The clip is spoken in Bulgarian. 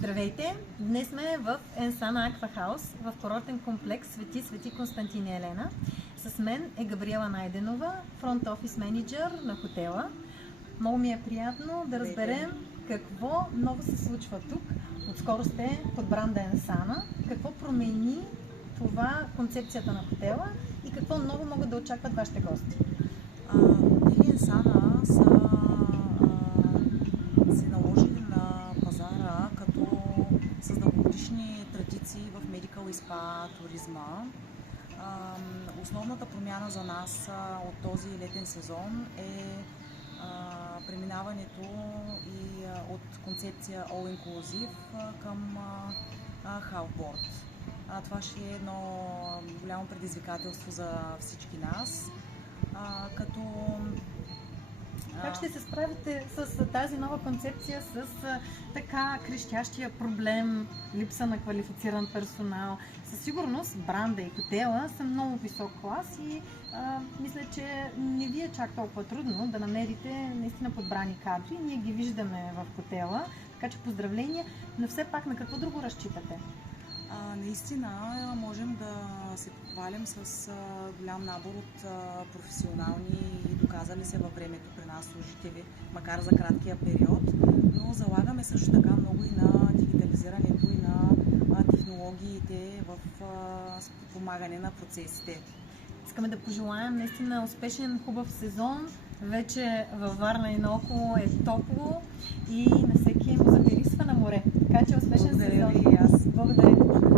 Здравейте! Днес сме в Ensana Aqua House, в курортен комплекс Свети Константин и Елена. С мен е Габриела Найденова, фронт офис менеджер на хотела. Много ми е приятно да разберем какво ново се случва тук. Отскоро сте под бранда Ensana. Какво промени това концепцията на хотела и какво ново могат да очакват вашите гости? Ensana се наложили на пазара като с дългогодишни традиции в медикал и спа туризма. Основната промяна за нас от този летен сезон е преминаването и от концепция All Inclusive към Halfboard. Това ще е едно голямо предизвикателство за всички нас. Как ще се справите с тази нова концепция, с така крещящия проблем, липса на квалифициран персонал? Със сигурност бранда и хотела са много висок клас и мисля, че не ви е чак толкова трудно да намерите наистина подбрани кадри. Ние ги виждаме в хотела, така че поздравления, но все пак на какво друго разчитате? Наистина можем да се похвалим с голям набор от професионални и доказали се във времето при нас служители, макар за краткия период, но залагаме също така много и на дигитализирането и на технологиите в подпомагане на процесите. Искаме да пожелаем наистина успешен, хубав сезон. Вече във Варна и наоколо е топло и на всеки му замирисва на море. Така че успешен сезон. Благодаря ви и аз. Благодаря.